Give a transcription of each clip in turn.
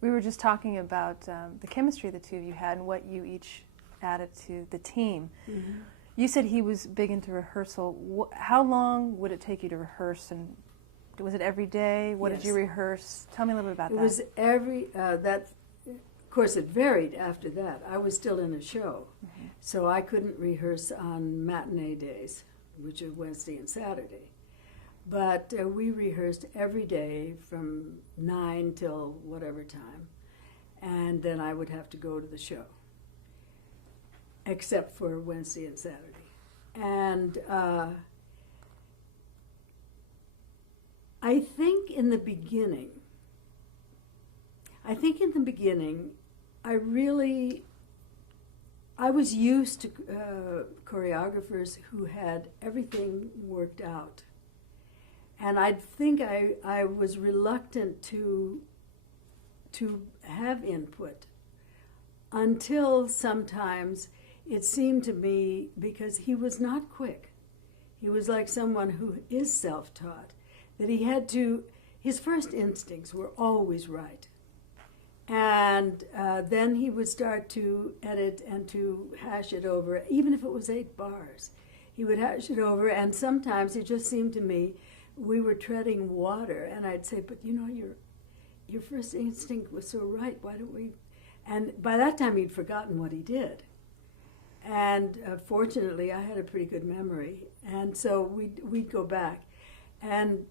We were just talking about the chemistry the two of you had and what you each added to the team. Mm-hmm. You said he was big into rehearsal. How long would it take you to rehearse, and was it every day? What Yes. did you rehearse? Tell me a little bit about that. It was every, that, of course it varied after that. I was still in a show, so I couldn't rehearse on matinee days, which are Wednesday and Saturday. But we rehearsed every day from 9 till whatever time, and then I would have to go to the show, except for Wednesday and Saturday. And I think in the beginning, I was used to choreographers who had everything worked out. And I think I was reluctant to have input until sometimes it seemed to me, because he was not quick. He was like someone who is self-taught, that he had to, his first instincts were always right. And then he would start to edit and to hash it over, even if it was 8 bars. He would hash it over, and sometimes it just seemed to me we were treading water, and I'd say, but you know, your first instinct was so right, why don't we? And by that time he'd forgotten what he did. And fortunately I had a pretty good memory, and so we'd go back. And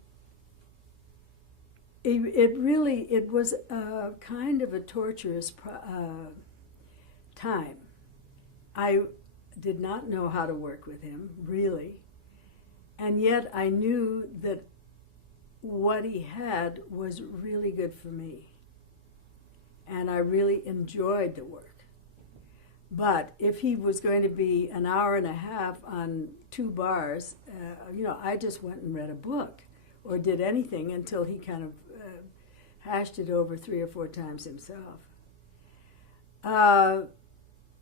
it was a kind of a torturous time. I did not know how to work with him, really. And yet I knew that what he had was really good for me. And I really enjoyed the work. But if he was going to be an hour and a half on 2 bars, I just went and read a book or did anything until he kind of hashed it over 3 or 4 times himself.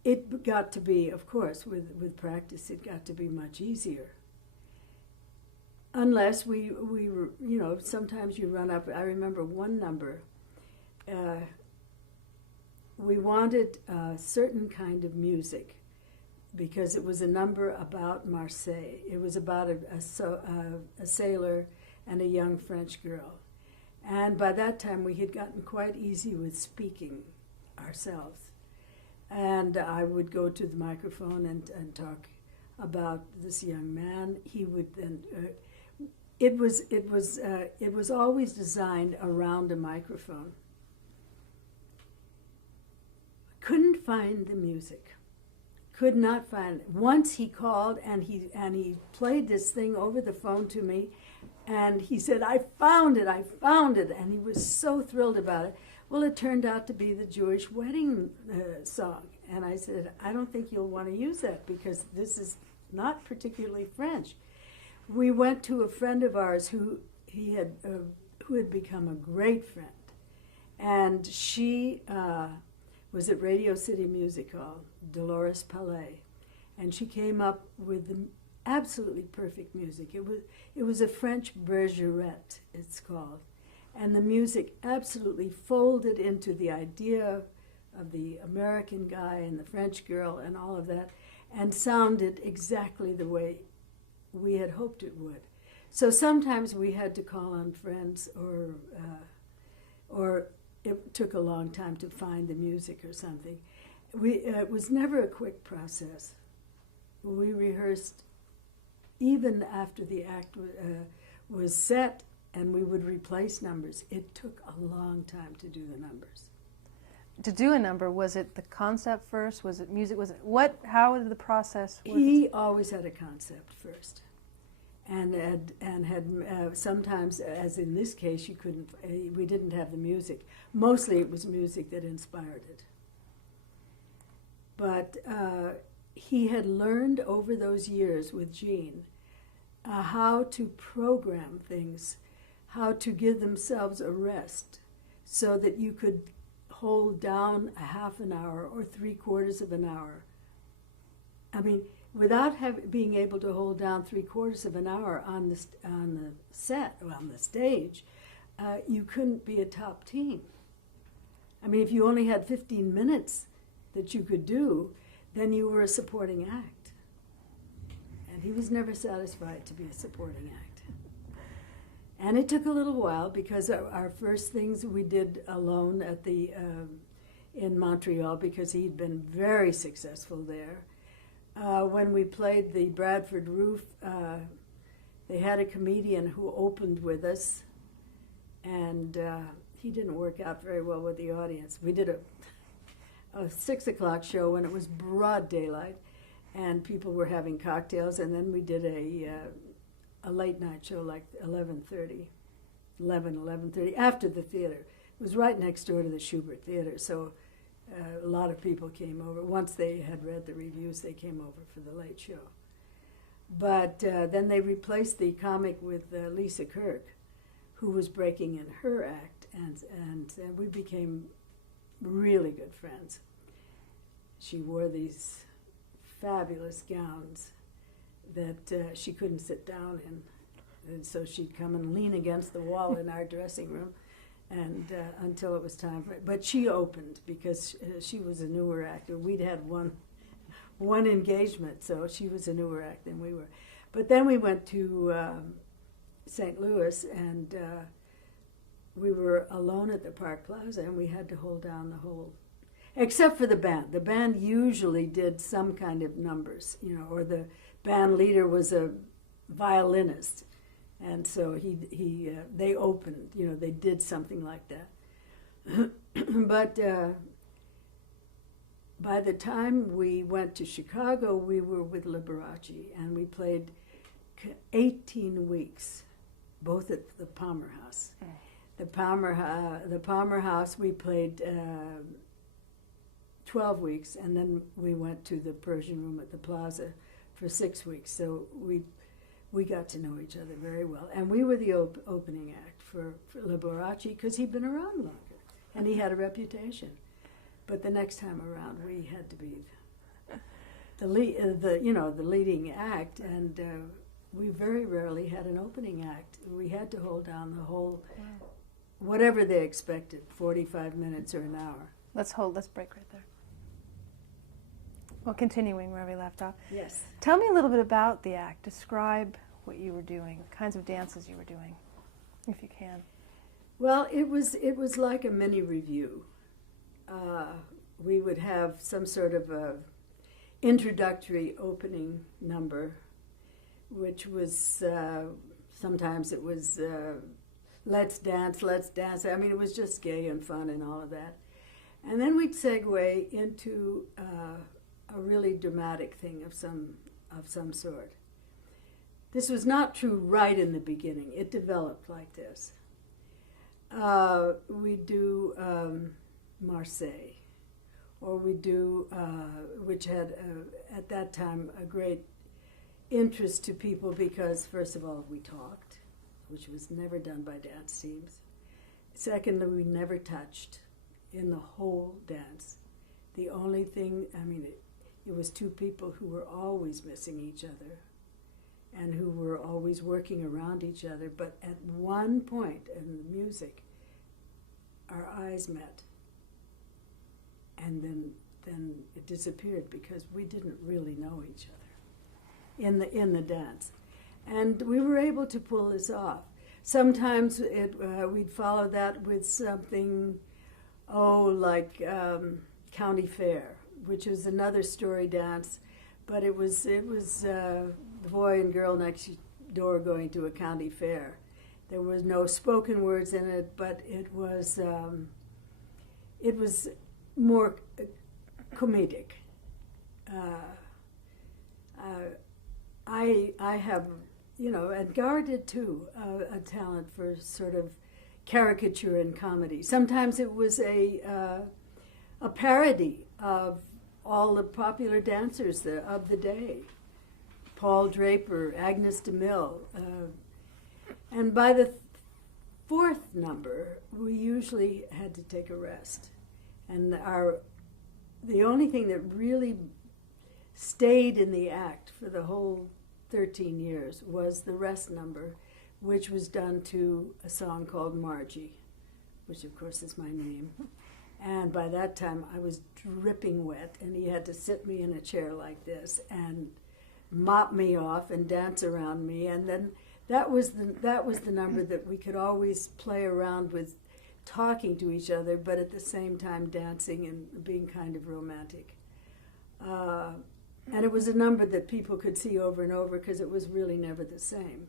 It got to be, of course, with practice, it got to be much easier. Unless we were, sometimes you run up. I remember one number. We wanted a certain kind of music because it was a number about Marseille. It was about a sailor and a young French girl. And by that time, we had gotten quite easy with speaking ourselves. And I would go to the microphone and talk about this young man. He would then... It was always designed around a microphone. Couldn't find the music. Could not find it. Once he called and he played this thing over the phone to me, and he said, I found it, and he was so thrilled about it. Well, it turned out to be the Jewish wedding song, and I said, I don't think you'll want to use that because this is not particularly French. We went to a friend of ours who had become a great friend, and she was at Radio City Music Hall, Dolores Palais, and she came up with the absolutely perfect music. It was a French bergerette, it's called, and the music absolutely folded into the idea of the American guy and the French girl and all of that, and sounded exactly the way we had hoped it would. So sometimes we had to call on friends, or it took a long time to find the music or something. It was never a quick process. We rehearsed even after the act was set, and we would replace numbers. It took a long time to do the numbers. To do a number, was it the concept first? Was it music? Was it what? How did the process work? He always had a concept first, and had sometimes, as in this case, we didn't have the music. Mostly, it was music that inspired it. But he had learned over those years with Jean how to program things, how to give themselves a rest, so that you could hold down a half an hour or 3/4 of an hour. I mean, without being able to hold down 3/4 of an hour on the set or on the stage, you couldn't be a top team. I mean, if you only had 15 minutes that you could do, then you were a supporting act. And he was never satisfied to be a supporting act. And it took a little while because our first things we did alone at the in Montreal, because he'd been very successful there. When we played the Bradford Roof, they had a comedian who opened with us, and he didn't work out very well with the audience. We did a 6 o'clock show when it was broad daylight, and people were having cocktails, and then we did a late night show like 11:30 after the theater. It was right next door to the Schubert Theater, so a lot of people came over. Once they had read the reviews, they came over for the late show. But then they replaced the comic with Lisa Kirk, who was breaking in her act, and we became really good friends. She wore these fabulous gowns that she couldn't sit down in, and so she'd come and lean against the wall in our dressing room, and until it was time for it. But she opened because she was a newer actor. We'd had one engagement, so she was a newer act than we were. But then we went to St. Louis, and we were alone at the Park Plaza, and we had to hold down the whole, except for the band. The band usually did some kind of numbers, or the band leader was a violinist, and so they opened, they did something like that. But by the time we went to Chicago, we were with Liberace, and we played 18 weeks, both at the Palmer House. The Palmer House, we played 12 weeks, and then we went to the Persian Room at the Plaza for 6 weeks. So we got to know each other very well. And we were the opening act for Liberace because he'd been around longer, and he had a reputation. But the next time around, we had to be the leading act, and we very rarely had an opening act. We had to hold down the whole, whatever they expected, 45 minutes or an hour. Let's break right there. Well, continuing where we left off. Yes. Tell me a little bit about the act. Describe what you were doing, the kinds of dances you were doing, if you can. Well, it was like a mini review. We would have some sort of a introductory opening number, which was sometimes it was let's dance. I mean, it was just gay and fun and all of that. And then we'd segue into a really dramatic thing of some sort. This was not true right in the beginning. It developed like this. We'd do Marseille, or we do, which had at that time a great interest to people because, first of all, we talked, which was never done by dance teams. Secondly, we never touched in the whole dance. The only thing, it was two people who were always missing each other and who were always working around each other, but at one point in the music, our eyes met. And then it disappeared because we didn't really know each other in the dance, and we were able to pull this off. Sometimes we'd follow that with something, like County Fair, which is another story dance, but it was the boy and girl next door going to a county fair. There was no spoken words in it, but it was more comedic. I have, and Gar did too, a talent for sort of caricature and comedy. Sometimes it was a parody of all the popular dancers of the day. Paul Draper, Agnes DeMille. And by the fourth number, we usually had to take a rest. And the only thing that really stayed in the act for the whole 13 years was the rest number, which was done to a song called Margie, which of course is my name. And by that time, I was dripping wet, and he had to sit me in a chair like this and mop me off and dance around me. And then that was the number that we could always play around with, talking to each other, but at the same time dancing and being kind of romantic. And it was a number that people could see over and over because it was really never the same.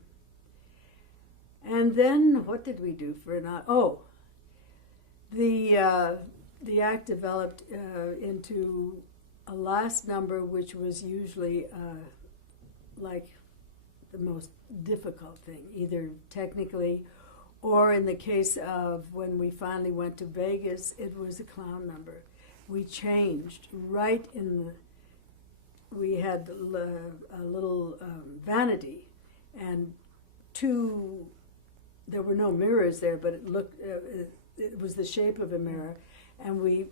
And then what did we do for the act developed into a last number, which was usually like the most difficult thing, either technically or in the case of when we finally went to Vegas, it was a clown number. We changed right in the, we had a little vanity and there were no mirrors there, but it looked, it was the shape of a mirror. And we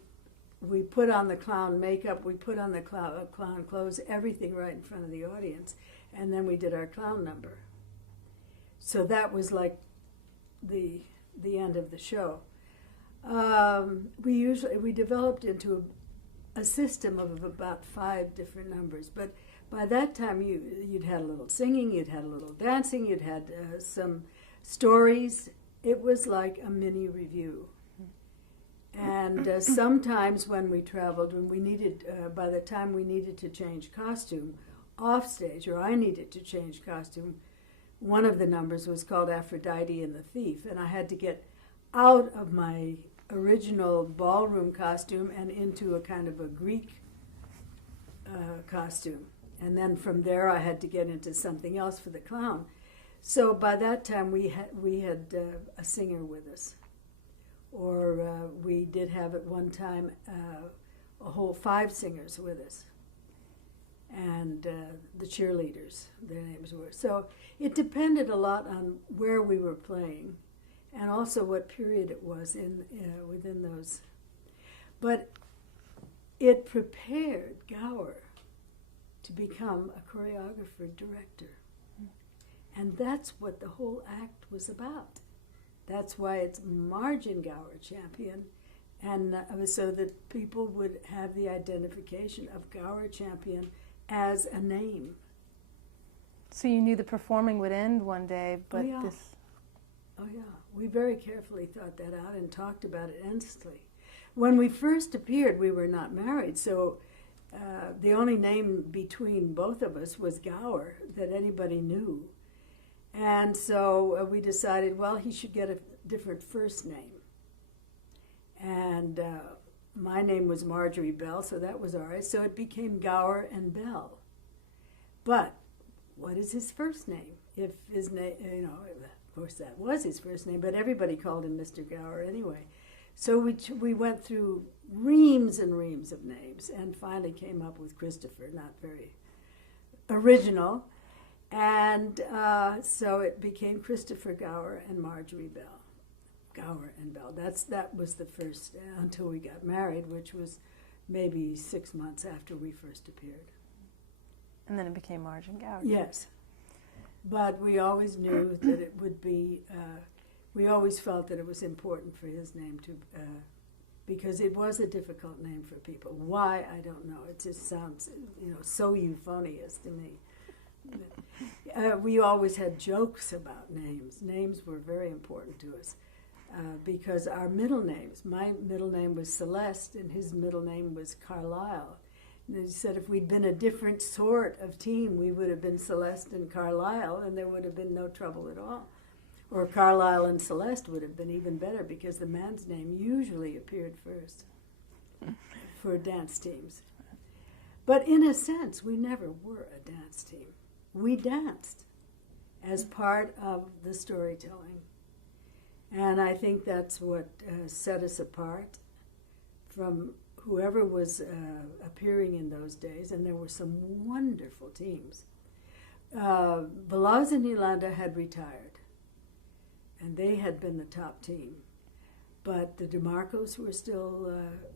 put on the clown makeup, we put on the clown clothes, everything right in front of the audience. And then we did our clown number. So that was like the end of the show. We developed into a system of about 5 different numbers. But by that time, you'd had a little singing, you'd had a little dancing, you'd had some stories. It was like a mini review. And sometimes when we traveled, when we needed, by the time we needed to change costume off stage, or I needed to change costume, one of the numbers was called Aphrodite and the Thief, and I had to get out of my original ballroom costume and into a kind of a Greek costume. And then from there I had to get into something else for the clown. So by that time we had a singer with us. Or we did have at one time a whole 5 singers with us. And the cheerleaders, their names were. So it depended a lot on where we were playing and also what period it was in within those. But it prepared Gower to become a choreographer director. And that's what the whole act was about. That's why it's Marge and Gower Champion, and so that people would have the identification of Gower Champion as a name. So you knew the performing would end one day, but Oh yeah, we very carefully thought that out and talked about it endlessly. When we first appeared, we were not married, so the only name between both of us was Gower that anybody knew. And so we decided, well, he should get a different first name. And my name was Marjorie Bell, so that was all right. So it became Gower and Bell. But what is his first name? If his name, of course that was his first name, but everybody called him Mr. Gower anyway. So we went through reams and reams of names and finally came up with Christopher, not very original. And so it became Christopher Gower and Marjorie Bell. Gower and Bell. That was the first, until we got married, which was maybe 6 months after we first appeared. And then it became Marge and Gower. Yes. But we always knew that it would be, we always felt that it was important for his name to, because it was a difficult name for people. Why, I don't know. It just sounds, so euphonious to me. We always had jokes about names. Names were very important to us because our middle names, my middle name was Celeste and his middle name was Carlisle. And they said if we'd been a different sort of team, we would have been Celeste and Carlisle and there would have been no trouble at all. Or Carlisle and Celeste would have been even better because the man's name usually appeared first for dance teams. But in a sense, we never were a dance team. We danced as part of the storytelling. And I think that's what set us apart from whoever was appearing in those days. And there were some wonderful teams. Velaz and Yolanda had retired, and they had been the top team. But the DeMarcos were still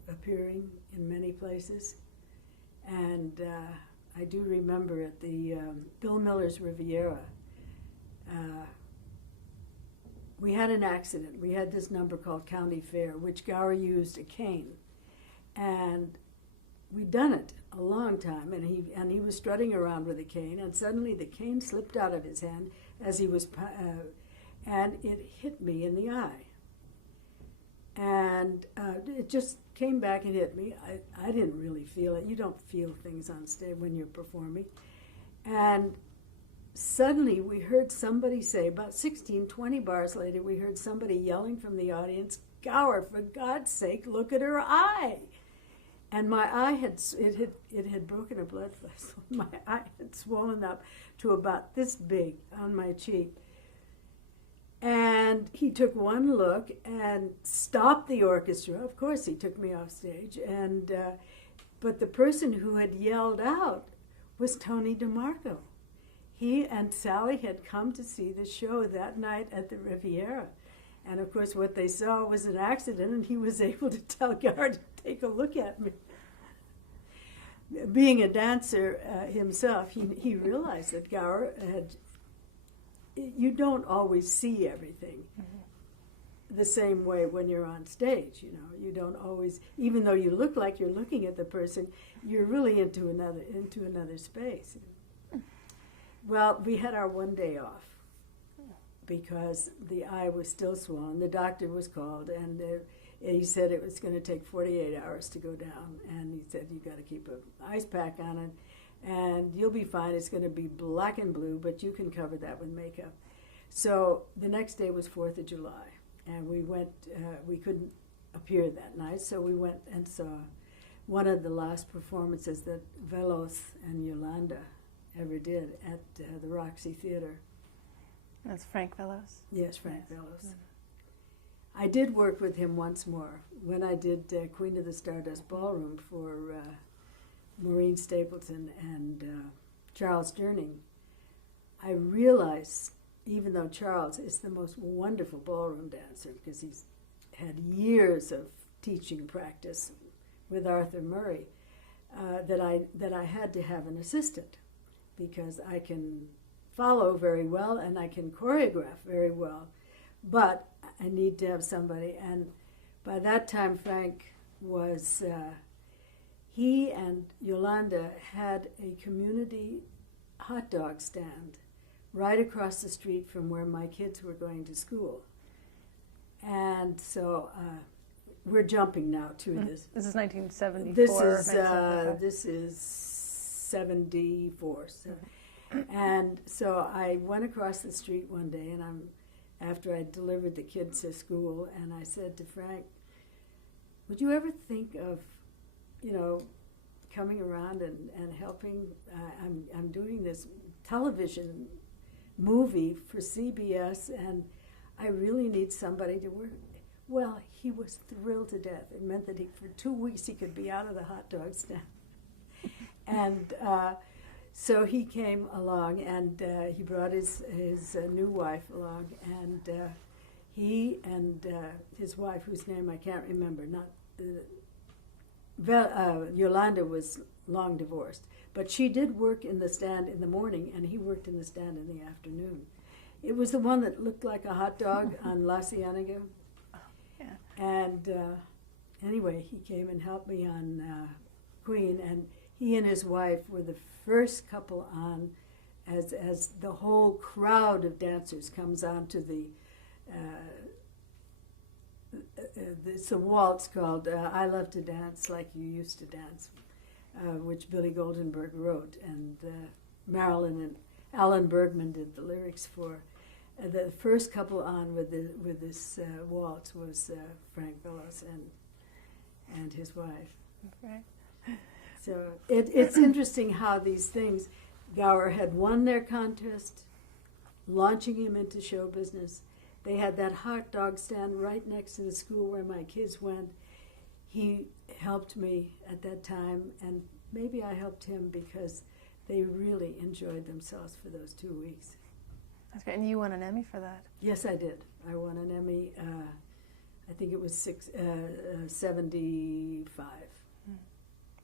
appearing in many places. And I do remember at the Bill Miller's Riviera, we had an accident. We had this number called County Fair, which Gower used a cane. And we'd done it a long time, and he was strutting around with a cane, and suddenly the cane slipped out of his hand as he was, and it hit me in the eye. And it just came back and hit me. I didn't really feel it. You don't feel things on stage when you're performing. And suddenly we heard somebody say, about 16, 20 bars later, we heard somebody yelling from the audience, "Gower, for God's sake, look at her eye." And my eye had broken a blood vessel. My eye had swollen up to about this big on my cheek. And he took one look and stopped the orchestra. Of course, he took me off stage. And but the person who had yelled out was Tony DeMarco. He and Sally had come to see the show that night at the Riviera. And of course, what they saw was an accident, and he was able to tell Gower to take a look at me. Being a dancer himself, he realized that Gower had. You don't always see everything the same way when you're on stage. You know, you don't always, even though you look like you're looking at the person, you're really into another space. Well, we had our one day off because the eye was still swollen. The doctor was called, and he said it was going to take 48 hours to go down. And he said, "You got to keep an ice pack on it, and you'll be fine. It's going to be black and blue, but you can cover that with makeup." So the next day was 4th of July, and we went. We couldn't appear that night, so we went and saw one of the last performances that Velos and Yolanda ever did at the Roxy Theater. That's Frank Velos? Yes, Frank Velos. I did work with him once more when I did Queen of the Stardust Ballroom for Maureen Stapleton and Charles Durning. I realized, even though Charles is the most wonderful ballroom dancer, because he's had years of teaching practice with Arthur Murray, that I had to have an assistant, because I can follow very well and I can choreograph very well, but I need to have somebody. And by that time, Frank was, he and Yolanda had a community hot dog stand right across the street from where my kids were going to school. And so we're jumping now to this. This is 1974. This is 74. So. And so I went across the street one day, and after I delivered the kids to school, and I said to Frank, "Would you ever think of, coming around and helping? I'm doing this television movie for CBS, and I really need somebody to work." Well, he was thrilled to death. It meant that for 2 weeks he could be out of the hot dog stand. And so he came along, and he brought his new wife along, and he and his wife, whose name I can't remember, Yolanda was long divorced, but she did work in the stand in the morning, and he worked in the stand in the afternoon. It was the one that looked like a hot dog on La Cienega. Yeah. And anyway, he came and helped me on Queen, and he and his wife were the first couple on as the whole crowd of dancers comes on to it's a waltz called I Love to Dance Like You Used to Dance, which Billy Goldenberg wrote, and Marilyn and Alan Bergman did the lyrics for. The first couple on with this waltz was Frank Velos and his wife. Okay. So it's interesting how these things, Gower had won their contest, launching him into show business. They had that hot dog stand right next to the school where my kids went. He helped me at that time, and maybe I helped him because they really enjoyed themselves for those 2 weeks. That's great. And you won an Emmy for that? Yes, I did. I won an Emmy, I think it was 75.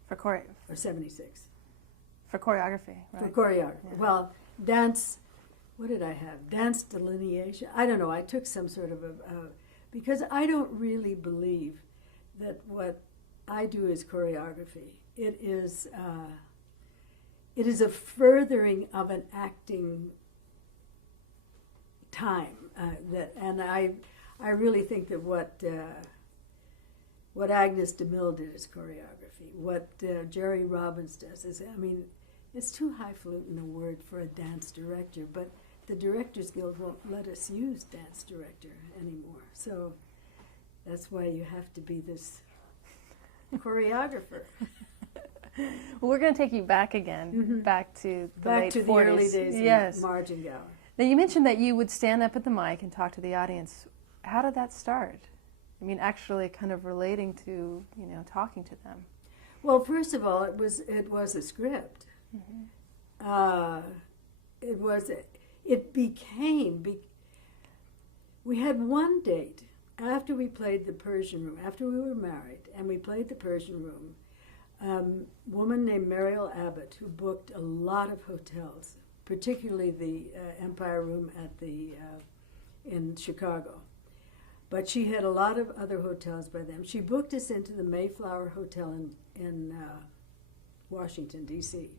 For choreo? Or 76. For choreography, right? For choreography. Yeah. Well, dance, what did I have? Dance delineation. I don't know. I took some sort of because I don't really believe that what I do is choreography. It is a furthering of an acting time. And I really think that what Agnes DeMille did is choreography. What Jerry Robbins does is, I mean, it's too highfalutin a word for a dance director, but the Directors Guild won't let us use dance director anymore. So that's why you have to be this choreographer. Well, we're going to take you back again, back to the late 40s. The early days yes. of Marge and Gower. Now, you mentioned that you would stand up at the mic and talk to the audience. How did that start? I mean, actually kind of relating to, talking to them. Well, first of all, it was a script. We had one date after we played the Persian Room, after we were married, and we played the Persian Room. A woman named Mariel Abbott, who booked a lot of hotels, particularly the Empire Room in Chicago. But she had a lot of other hotels by then. She booked us into the Mayflower Hotel in Washington, D.C.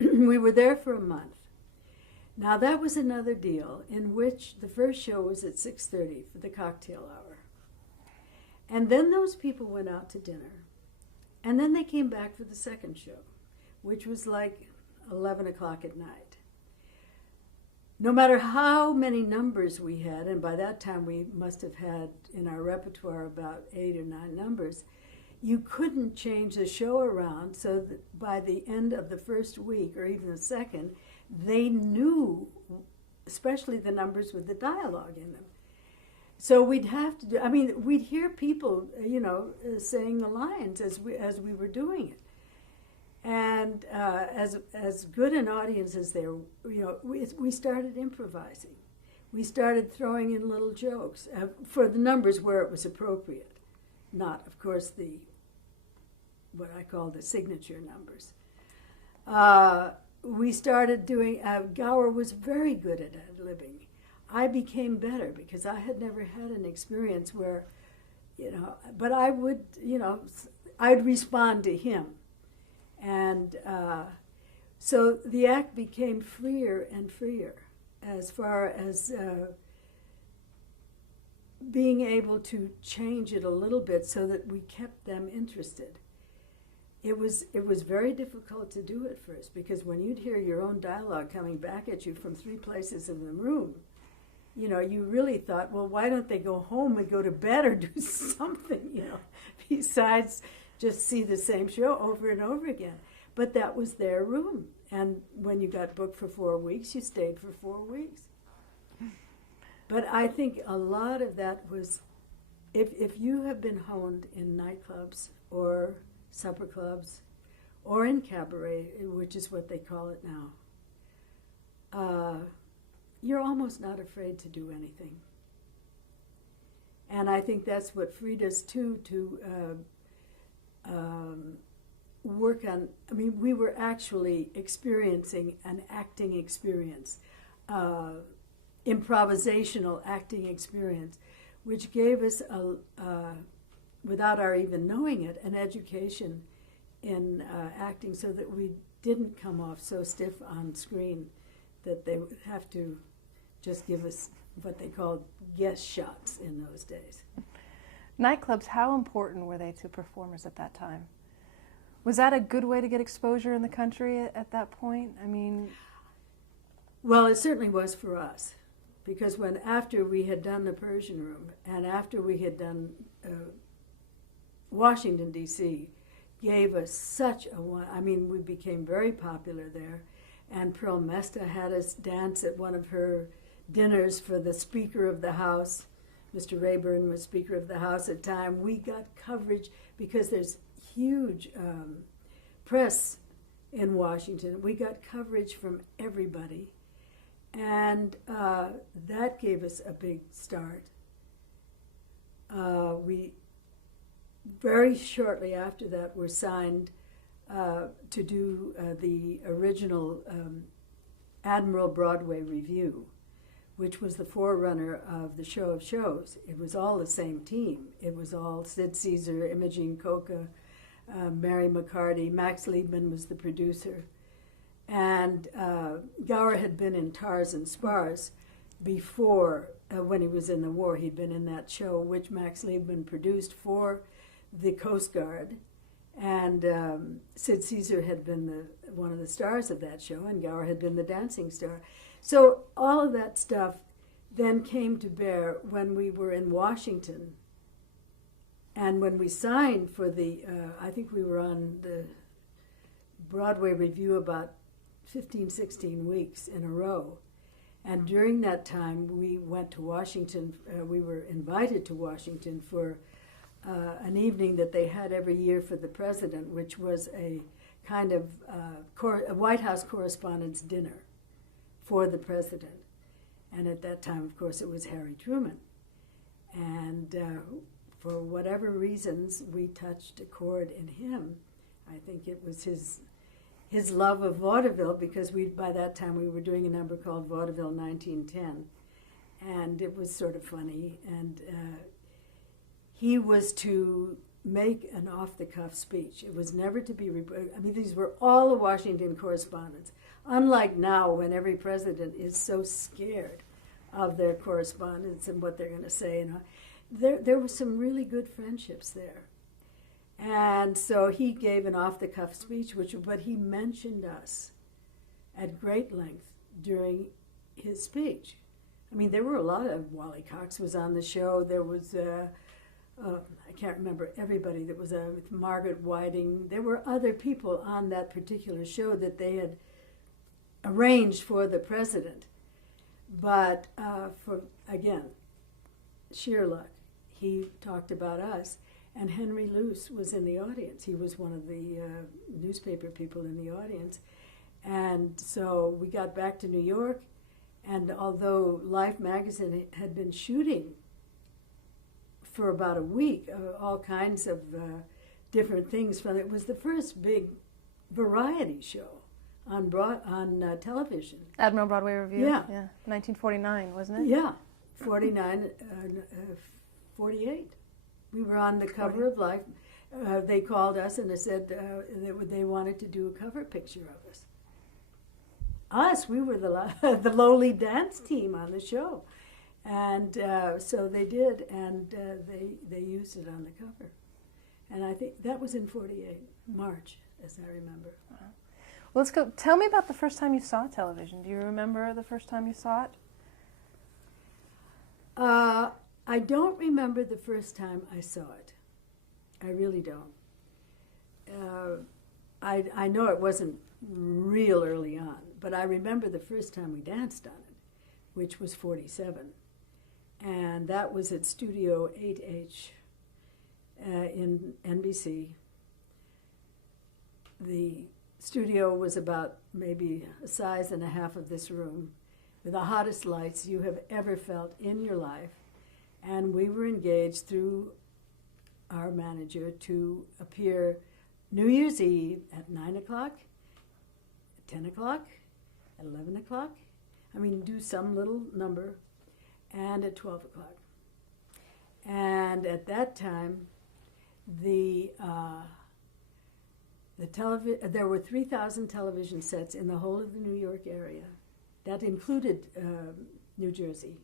We were there for a month. Now, that was another deal in which the first show was at 6:30 for the cocktail hour. And then those people went out to dinner. And then they came back for the second show, which was like 11 o'clock at night. No matter how many numbers we had, and by that time we must have had in our repertoire about 8 or 9 numbers, you couldn't change the show around so that by the end of the first week or even the second, they knew, especially the numbers with the dialogue in them. So we'd have to we'd hear people, saying the lines as we were doing it. And as good an audience as there, we started improvising. We started throwing in little jokes for the numbers where it was appropriate, not, of course, what I call the signature numbers. We started doing. Gower was very good at ad-libbing. I became better because I had never had an experience where, but I would, I'd respond to him. And so the act became freer and freer as far as being able to change it a little bit so that we kept them interested. It was very difficult to do at first because when you'd hear your own dialogue coming back at you from 3 places in the room, you really thought, well, why don't they go home and go to bed or do something, besides just see the same show over and over again. But that was their room. And when you got booked for 4 weeks, you stayed for 4 weeks. But I think a lot of that was, if you have been honed in nightclubs or supper clubs or in cabaret, which is what they call it now, you're almost not afraid to do anything. And I think that's what freed us too, to work on. We were actually experiencing an acting experience, improvisational acting experience, which gave us, without our even knowing it, an education in acting so that we didn't come off so stiff on screen that they would have to just give us what they called guest shots in those days. Nightclubs, how important were they to performers at that time? Was that a good way to get exposure in the country at that point? Well, it certainly was for us, because after we had done the Persian Room and after we had done Washington, D.C., gave us such we became very popular there, and Pearl Mesta had us dance at one of her dinners for the Speaker of the House. Mr. Rayburn was Speaker of the House at the time. We got coverage because there's huge press in Washington. We got coverage from everybody, and that gave us a big start. We very shortly after that were signed to do the original Admiral Broadway Review, which was the forerunner of the Show of Shows. It was all the same team. It was all Sid Caesar, Imogene Coca, Mary McCarty. Max Liebman was the producer. And Gower had been in Tars and Spars before, when he was in the war. He'd been in that show, which Max Liebman produced for the Coast Guard. And Sid Caesar had been one of the stars of that show, and Gower had been the dancing star. So all of that stuff then came to bear when we were in Washington. And when we signed for the, I think we were on the Broadway Review about 15, 16 weeks in a row. And during that time, we went to Washington. We were invited to Washington for an evening that they had every year for the president, which was a kind of a White House Correspondents' Dinner for the president. And at that time, of course, it was Harry Truman. And for whatever reasons, we touched a chord in him. I think it was his love of vaudeville, because by that time we were doing a number called Vaudeville 1910. And it was sort of funny. And he was to make an off-the-cuff speech. It was never to be, I mean, these were all the Washington correspondents. Unlike now, when every president is so scared of their correspondence and what they're going to say. And there were some really good friendships there. And so he gave an off-the-cuff speech, but he mentioned us at great length during his speech. I mean, there were a lot of, Wally Cox was on the show. There was, I can't remember everybody that was with Margaret Whiting. There were other people on that particular show that they had arranged for the president. But for, again, sheer luck, he talked about us. And Henry Luce was in the audience. He was one of the newspaper people in the audience. And so we got back to New York, and although Life magazine had been shooting for about a week, all kinds of different things, it was the first big variety show on television. Admiral Broadway Review? Yeah. 1949, wasn't it? Yeah, 49, 48. We were on the cover of Life. They called us and they said they wanted to do a cover picture of us. We were the lowly dance team on the show. And so they did, and they used it on the cover. And I think that was in 48, March, as I remember. Wow. Well, let's go. Tell me about the first time you saw television. Do you remember the first time you saw it? I don't remember the first time I saw it. I really don't. I know it wasn't real early on, but I remember the first time we danced on it, which was 47. And that was at Studio 8H in NBC. The studio was about maybe a size and a half of this room, with the hottest lights you have ever felt in your life. And we were engaged through our manager to appear New Year's Eve at 9 o'clock, 10 o'clock, 11 o'clock. I mean, do some little number, and at 12 o'clock. And at that time, there were 3,000 television sets in the whole of the New York area. That included New Jersey.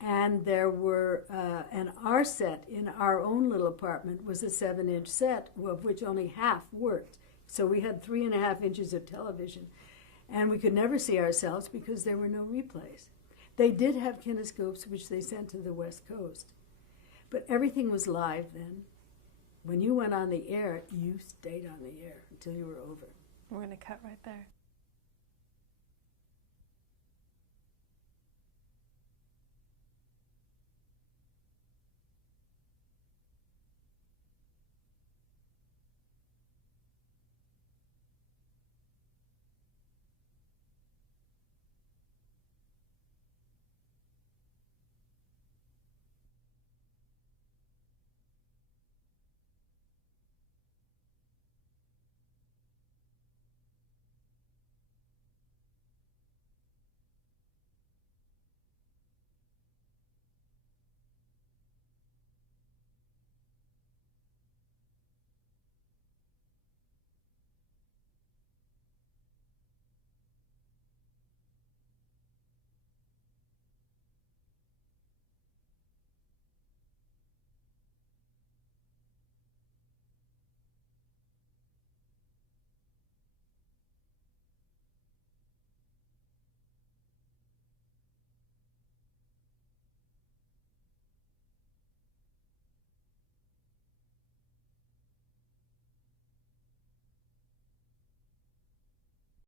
And there were, and our set in our own little apartment was a 7-inch set, of which only half worked. So we had 3.5 inches of television. And we could never see ourselves because there were no replays. They did have kinescopes, which they sent to the West Coast. But everything was live then. When you went on the air, you stayed on the air until you were over. We're going to cut right there.